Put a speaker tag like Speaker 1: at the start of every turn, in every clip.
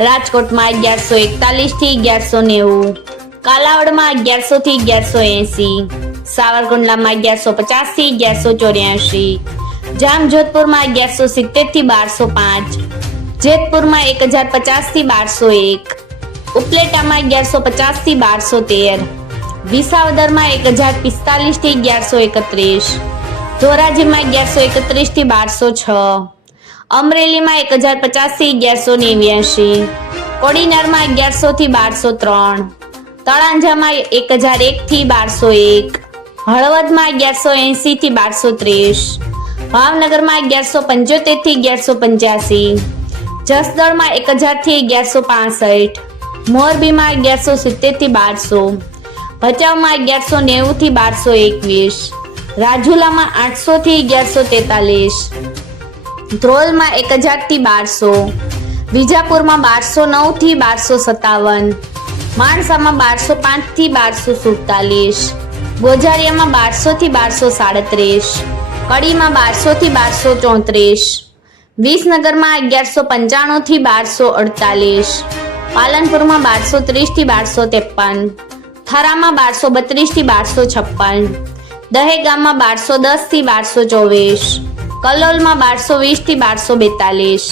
Speaker 1: રાજકોટમાં અગિયારસો એકતાલીસથી અગિયારસો નેવું, કાલાવડમાં અગિયારસો થી અગિયારસો એસી, સાવરકુંડલામાં અગિયારસો પચાસથી અગિયારસો ચોર્યાસી જામજોધપુરમાં અગિયારસો સિત્તેરથી બારસો પાંચ, જેતપુરમાં એક હજાર પચાસથી બારસો એક, ઉપલેટામાં અગિયારસો પચાસથી બારસો તેર, વિસાવદરમાં એક હજાર પિસ્તાલીસથી અગિયારસો એકત્રીસ, ધોરાજીમાં અગિયારસો એકત્રીસથી બારસો છ અમરેલીમાં એક હજાર પચાસથી અગિયારસો નેવ્યાસી કોડીનારમાં અગિયારસો થી બારસો ત્રણ. તળાંજામાં એક હજાર એક થી બારસો એક. હળવદમાં અગિયારસો એસી થી બારસો ત્રીસ. ભાવનગરમાં અગિયારસો પંચોતેરથી અગિયારસો પંચ્યાસી. જસદણમાં એક હજારથી અગિયારસો પાસઠ. મોરબીમાં અગિયારસો સિત્તેરથી બારસો. ભચાઉમાં અગિયારસો નેવું થી બારસો એકવીસ. રાજુલામાં આઠસો થી અગિયારસો તેતાલીસ. ધ્રોલમાં એક હજારથી બારસો, વિજાપુરમાં બારસો નવથી બારસો સત્તાવન, માણસામાં બારસો પાંચથી બારસો સુડતાલીસ, ગોજારિયામાં બારસો થી બારસો સાડત્રીસ, કડીમાં બારસો થી બારસો ચોત્રીસ, વિસનગરમાં અગિયારસો પંચાણું થી બારસો અડતાલીસ, પાલનપુરમાં બારસો ત્રીસથી બારસો ત્રેપન, થરામાં બારસો બત્રીસથી બારસો છપ્પન, દહેગામમાં બારસો દસથી બારસો ચોવીસ કલોલમાં બારસો વીસથી બારસો બેતાલીસ.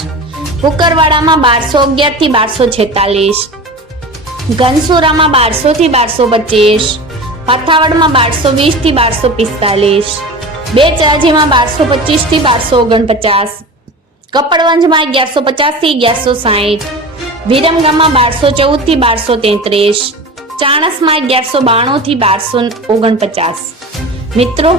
Speaker 1: કુકરવાડામાં બારસો અગિયારથી બારસો છેતાલીસ. ઘનસુરામાં બારસો થી બારસો પચીસ. પથાવડમાં બારસો વીસથી બારસો પિસ્તાલીસ. બે ચાજીમાં બારસો પચીસથી બારસો ઓગણપચાસ. કપડવંજમાં અગિયારસો પચાસથી અગિયારસો સાહીઠ. વિરમગામમાં બારસો ચૌદથી બારસો તેત્રીસ. ચાણસમાં અગિયારસો બાણું થી બારસો ઓગણપચાસ. મિત્રો